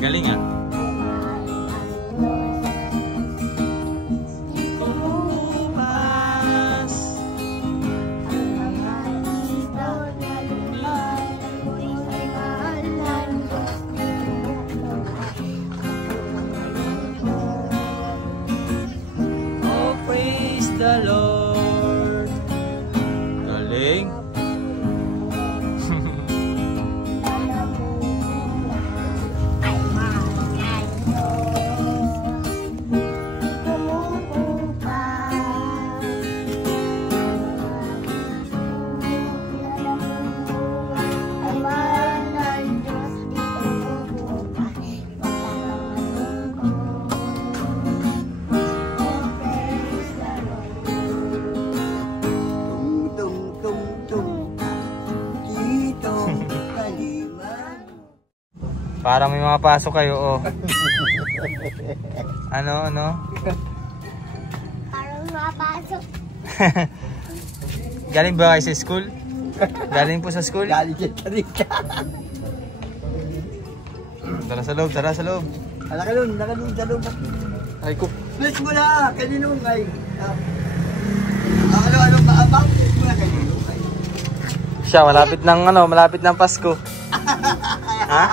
Galing ah. Oh, praise the Lord. Galing. Parang may mga pasok kayo, oh. Ano? Parang mapasok. Galing ba kayo sa school? Galing po sa school? Galing ka rin ka. Tara sa loob, tara sa loob. Naka doon sa loob. Ay ko. Please mo na, kanino ngay. Ano, maabang? Please mo na kanino ngay. Siya, malapit ng Pasko. Ha?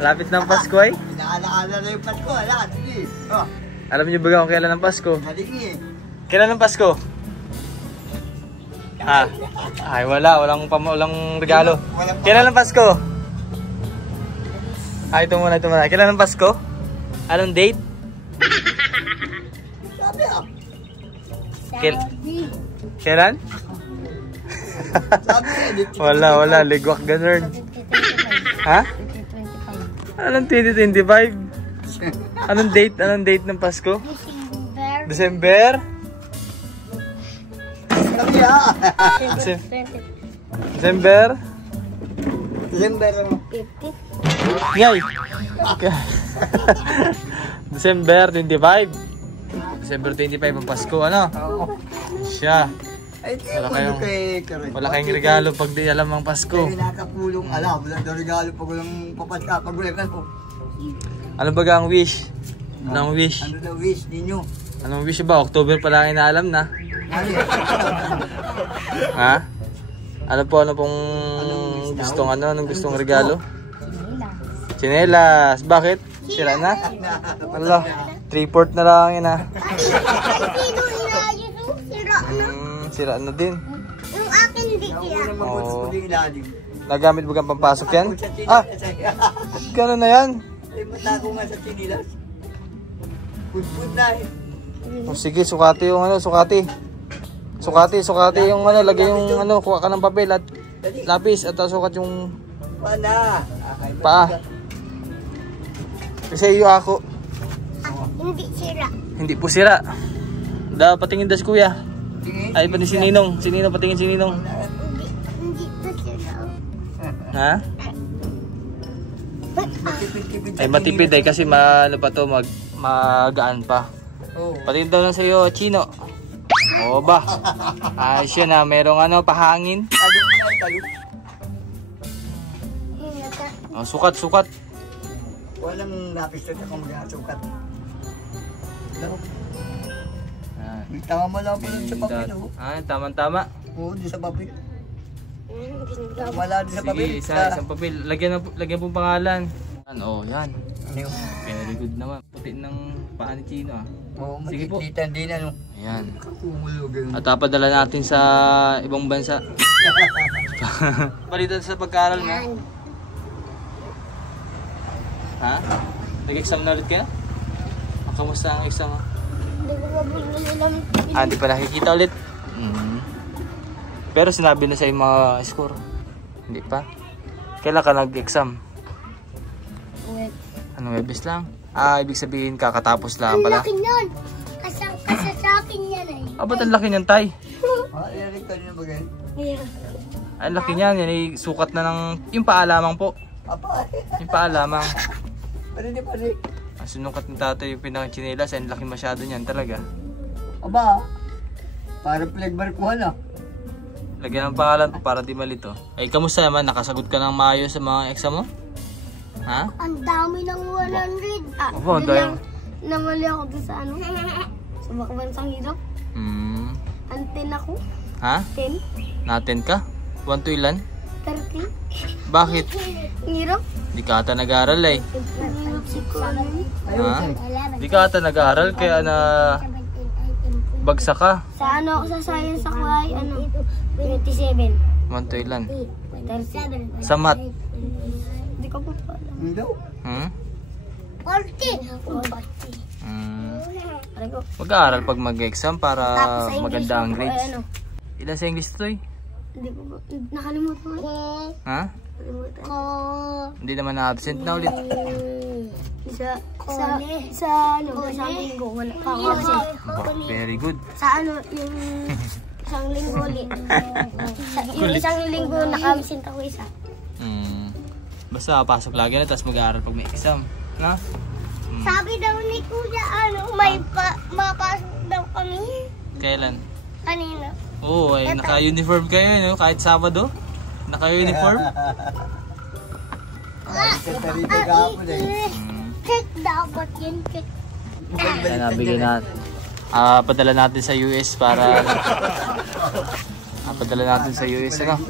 Malapit ng Pasko ay? Inaala-ala na yung Pasko, ala. Sige. Oh. Alam niyo ba kung kailan ang Pasko? Halingi. Kailan ang Pasko? Ha? Ay, walang regalo. Kailan ang Pasko? Ay, ito muna. Kailan ang Pasko? Anong date? Sabi ah. Kailan? Sabi Wala. Ligwak ganun. Ha? Anong 2025? Anong date ng Pasko? December? Sabi ah. December? December 50. Ngay! December 25. December 25 ang Pasko, ano? Oo. Siya. Ay, Wala kayong regalo pag di alam ang Pasko. Kaya nakapulong alam. Wala daw regalo pag walang papaska. Pag walang ano. Ano ba ang wish? Anong wish? Ano daw wish ninyo? Anong wish ba? October pa lang inaalam na. Ha? Ano pong anong gustong regalo? Chinelas. Bakit? Sira na? Allah, 3/4 na lang yun ah. Sira na din. Yung akin hindi sira. Oo. Nagamit mo kang pampasok yan? Ah! Gano'n na yan? Ay, mata ko nga sa chinilas. Pud na eh. O sige, sukati yung sukati. Sukati yung lagay yung kuha ka ng papel at lapis at sukat yung Pana. paa. Kasi iyo ako. Hindi sira. Hindi po sira. Patingin das kuya. Ay, pati si Ninong. Patingin si Ninong. Hindi pa sira. Ha? Ay, matipid ay kasi magaan pa. Patingin daw lang sa iyo, Chino. Oo ba? Ay, siya na. Merong pahangin. Sukat. Walang lapis na kung mag-asukat. Tama lang po sa papel. Ah, tama. Oo, di sa papel. Wala din sa papel. Sige, isang papel. Lagyan pong pangalan. Yan. Ano yun? Very good naman. Puti ng paa ni Chino ah. Oo, Sige po. makikita din ano. Ayan. Kakumulo ganun. At papadala natin sa ibang bansa. Balita sa pagkaaral mo. Ha? Nag-exam na ulit kaya? Kamusta ang exam mo? Hindi pa nakikita ulit. Pero sinabi na sa yung mga score. Hindi pa. Kailan ka nag-exam? Anong Webes lang? Ibig sabihin kakatapos lang pala. Ang laki nun. Kasa sa akin yan eh. Ba't ang laki niyan, tay? Iyarik ka nyo bagay. Ang laki niyan. Yan ay sukat na ng yung paalamang po. Apa? Yung paalamang. Pwede. Sinukat ni tatay yung pinaka-chinelas. Ang laki masyado niyan talaga. Aba, parang pinagbarkuhan ah. Lagyan ng pangalan po para di malito. Ay, kamusta naman? Nakasagot ka ng maayos sa mga exam mo? Ha? Ang dami kami ng 100. Aba, ang dahil. Namali ako doon sa ano? Sa makabansang hirap. Anten ako. Ha? 10, Natin ka? 1 to ilan? 30. Bakit? Hirap. Di ka ata nag-aaral eh. Ha? 11. Di ka ata nag-aaral kaya na bagsak ka. Sa ano ako sa science ako ay ano? 27. 1 to ilan? 37. Sa math? Hindi ko po alam. Hindi. 40. 40. Mag-aaral pag mag-exam para maganda ang grades. Ay, ano? Ilan sa English to eh? Hindi ko po. Nakalimutan ko. Ha? Nakalimutan. Hindi naman na-absent na ulit. Sa ano? Sa linggo. Wala pa ako absent. Ba, very good. Sa ano? Yung isang linggo ulit. Yung isang linggo naka-absent ako isa. Basta pasok lagi na tapos mag-aaral pag may exam. Na? Sabi daw ni Kuya, ano, may mapasok daw kami. Kailan? Kanina. Oo, ay naka-uniform kayo, no? Kahit Sabado. Naka-uniform. Check dapat yun, check. Kaya nabigay natin. Padala natin sa US para... padala natin sa US, ano?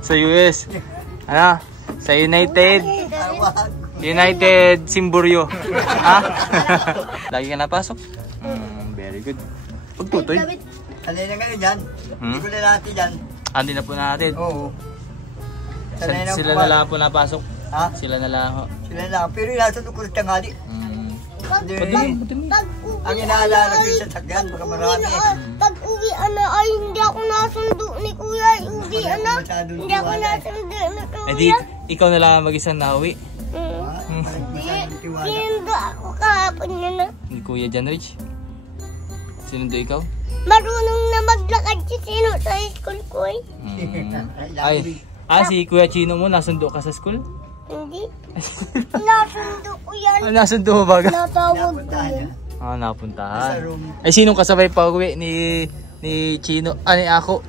Sa US. Ano? Sa United Simburyo. Ha? Lagi ka napasok? Very good. Pagtutoy. Sanay na kayo dyan. Hindi ko na natin dyan. Andi na po natin. Oo. Sila na lang po napasok. Ha? Sila na lang ho. Sila lang. Pero inasunod ko sa tanghali. Ang inaalala ko sa sakyan, baka marami. Pag uwi ay hindi ako nasundo ni Kuya. Hindi ako nasundo ni Kuya. Eh di, ikaw na lang mag-isang nauwi. Sinundo ako kahapon yun na. Ni Kuya John Rich. Sinundo ikaw? Marunong na maglakad si Sino sa school ko eh. Ay, si Kuya Chino mo, nasundo ka sa school? Hindi. Nasundo ko yan. Nasundo mo ba? Natawag ko yan. Napuntahan. Ay, sinong kasabay pa uwi ni Chino? Ni ako?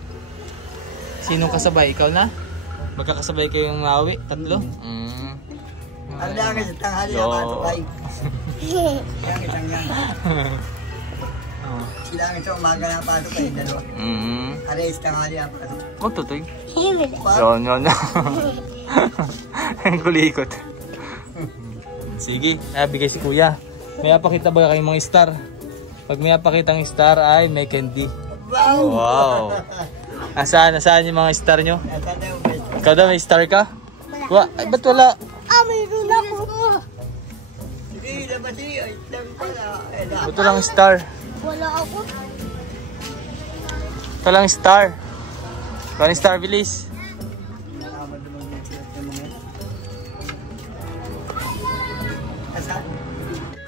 Sinong kasabay? Ikaw na? Magkakasabay kayong nauwi? Tatlo? Ang langit sa tanghali ang pasok ay. Langit ang yan. Silangit sa umaga na pasok ay dalawa. Ares tanghali ang pasok. Magtutoy. Himil. Yun. Ang kulikot. Sige, bigay si Kuya. May apakita ba kayong mga star? Pag may apakitang star ay may candy. Wow! Nasaan yung mga star nyo? Ikaw daw may star ka? Ay, ba't wala? Mayroon ako. Sige, labasi. Ay, lang pala. Ito lang star. Wala ako. Ito lang star. Ito lang star, bilis.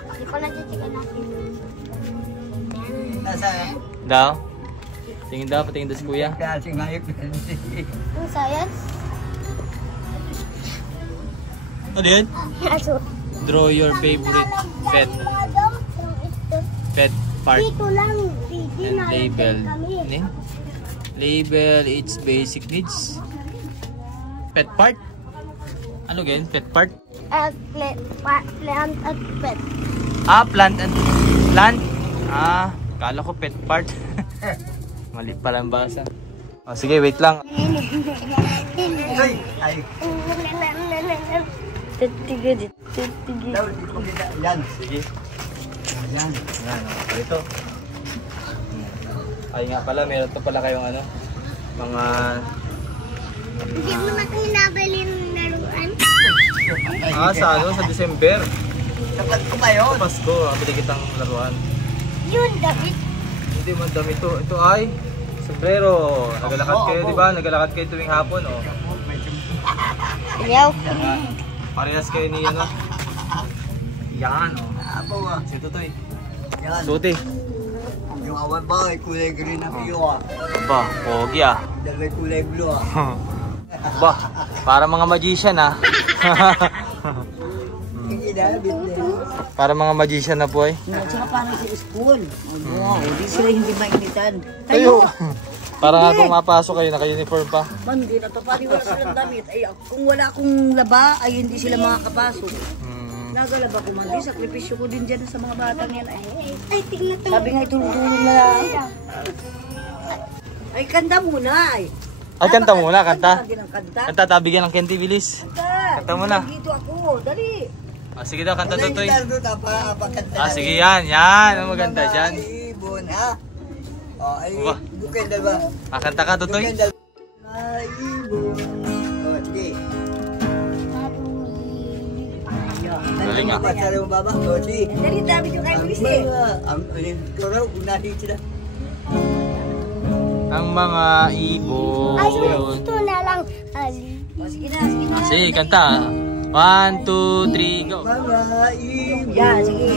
Hindi ko na titigan natin. Nasaan? Daw? Tingin daw, patingin daw si Kuya. Kasi ngayok. Yung science? Ano yun? Aso. Draw your favorite pet part Dito lang. and label. Ano? Label its basic needs. Pet part? Ano ganyan? Pet part? Plant at pet. Plant and plant? Kala ko pet part. Mali pala ang basa. Sige, wait lang. Ay. Titigid. Yan. Sige. Yan. Yan. Ito. Ay nga pala, meron to pala kayong ano, mga... Hindi mo na kinabali ng laruan. Sa ano? Sa December. Dapat ko ba yun? Pasko, bili kitang laruan. Yun, David. Hindi man dami ito. Ito ay sombrero. Nagalakad kayo, di ba? Nagalakad kayo tuwing hapon, oh. Ayaw. Parehas kayo ni ano. Yan, oh. Apo ah. Si Tutoy. Yan. Suti. Yung awan ba ay kulay green na piyo ah. Ba, pogi ah. Dalaway kulay blue ah. Ba, para mga magician ah. Hindi na, bitne. Para mga magician na po eh. At saka parang sa school. Wow, hindi sila hindi mainitan. Tayo. Para nga pumapasok kayo, naka-uniform pa. Man, hindi na to. Pati wala silang damit. Ay, kung wala akong laba, ay hindi sila makakapasok. Nagalaba ko man. Di, sakripisyo ko din dyan sa mga batang yan. Ay, tingnan to. Sabi nga, itulong-tulong na lang. Ay, kanta muna ay. Ay, kanta muna, kanta. Lagi ng kanta. Kanta, tabigyan ng Kenti, bilis. Kanta muna. Dito ako, dali. Sige daw, kanta Tutoy. Sige Sige yan. Ang maganda dyan. Ibon, ha? O, ay, Uwa. bukay dalawa. Kanta ka, Tutoy. Bukay dalawa. Ay, ibon. O, sige. Galing nga. Pasara mo baba. O, sige. Dali, dami yung kayo, bilis eh. Ang kuraw, unahin sila. Ang mga ibon. Ay, ito na lang. Ali. O, sige na, sige na. Sige, kanta. 1, 2, 3, go. Mga ibon. Yan, sige.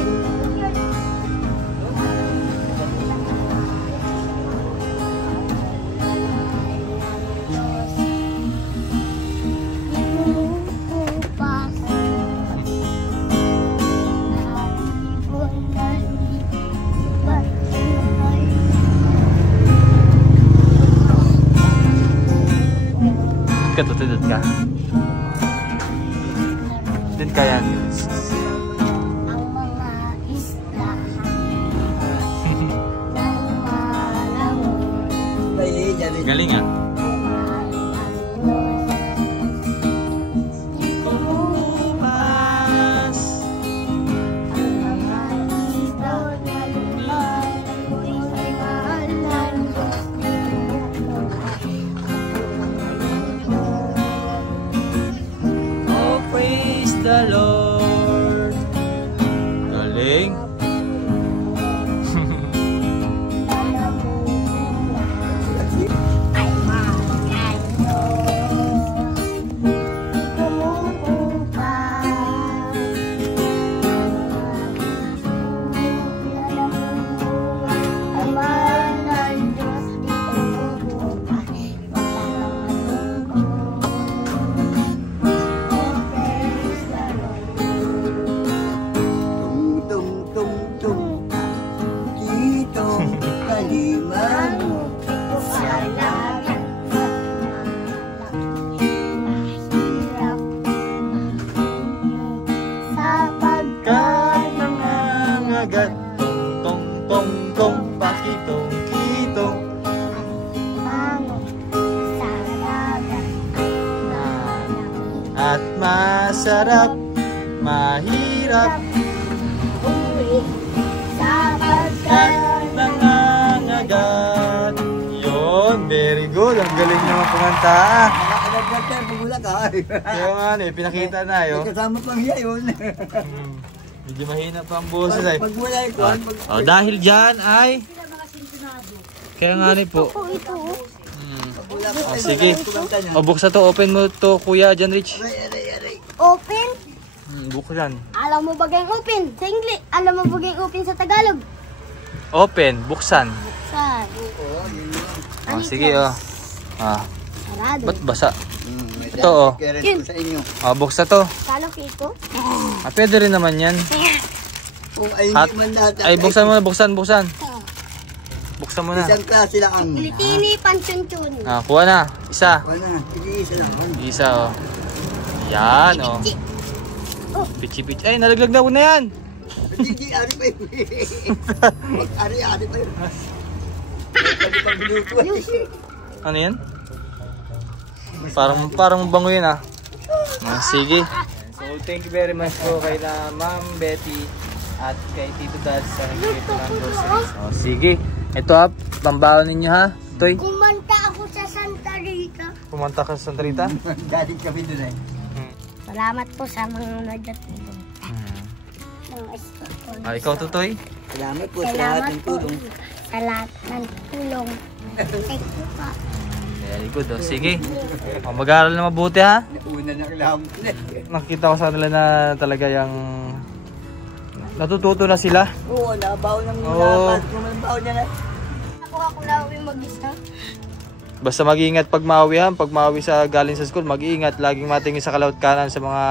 Upas. Ka, Tutoy, doon ka. Doon ka yan. Ang mga isla ng malamon. Ay, yan eh. Galing ah. Oh, praise the Lord. Galing. Tung, tung, tung, tung. Dito, kaliman. Kat mga ngagat. Tong, tong, tong, pakitong, kitong. At masarap, mahirap. Kat nangangagat. Yun, very good. Ang galing naman kumanta. Nakakalagot yan, pagulak ha. Yung ano eh, pinakita na yun. May kasama pang hiya yun. Medyo mahina pa ang boses ay. Pag wala yung kuhan, pag... Oh, dahil dyan ay... Kaya nga rin po. Ito. wala ko. Oh, sige. O, buksan to. Open mo to, Kuya John Rich. Open. Buksan. Alam mo ba gayong open? Sa English. Alam mo ba gayong open sa Tagalog? Open. Buksan. Sa. Oh, sige oh. Ah, Sarado. ba't basa? Ito oh. Yun. Sa inyo. Oh, buksan to. Kalo kiko. Ah, pwede rin naman yan. Kung ay At, hindi man natin. ay, buksan mo na. Buksan. Buksan mo na. Isang klase lang ang... Pilitini panchunchun. Ah, kuha na. Isa. Wala, isa lang. Isa oh. Yan oh. Pichi-pichi. Ay, nalaglag na ko na yan. Hindi, ari pa yun. Ari pa yun. Ano yan? Parang bango yun ah. Ah, sige. So thank you very much po kay na Ma'am Betty at kay Tito Dad sa nagkita ng groceries. Oh, sige. Ito ah, pambaon ninyo ha. Toy. Kumanta ako sa Santa Rita. Pumunta ka sa Santa Rita? Galing kami dun eh. Salamat po sa mga nagdatulong. Ah, ikaw Tutoy? Salamat po sa lahat ng tulong. Sa lahat ng tulong. Thank you po. Very good oh. Sige. Oh, mag-aaral na mabuti ha. Una na lang. Nakita ko sa kanila na talaga yung natututo na sila. Oo, nabaw ng Oo. lapat. Kumabaw niya na. Ako na uwi mag-isa. Basta mag-iingat pag maawi ha. Pag maawi sa galing sa school, mag-iingat. Laging matingin sa kalawat kanan sa mga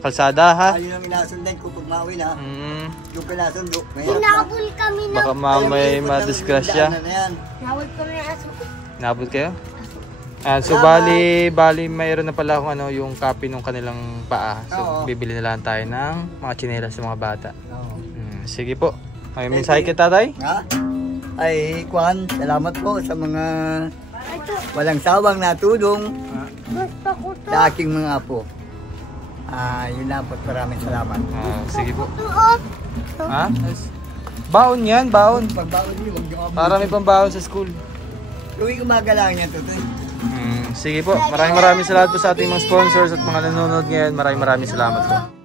kalsada ha. Ayun ang inasundan ko pag mauwi na. Yung pinasundo. Hinabol kami ng... Baka may madisgrasya. Daanan na yan. Hinabol kami ng aso. Inabot kayo? So bali mayroon na pala akong yung copy ng kanilang paa. So Oo. bibili na lang tayo ng mga tsinelas sa mga bata. Oo. Sige po. May mensahe ka, tatay? Ha? Ay, Kwan, salamat po sa mga walang sawang natulong Basta ko to. sa aking mga apo. Yun lang po, maraming salamat. Sige po. Tuot. Ha? Baon yan, baon. Pagbaon niyo, huwag niyo Para may pambaon sa school. tuwing umaga lang yan, Tutoy. Sige po. Maraming salamat po sa ating mga sponsors at mga nanonood ngayon. Maraming salamat po.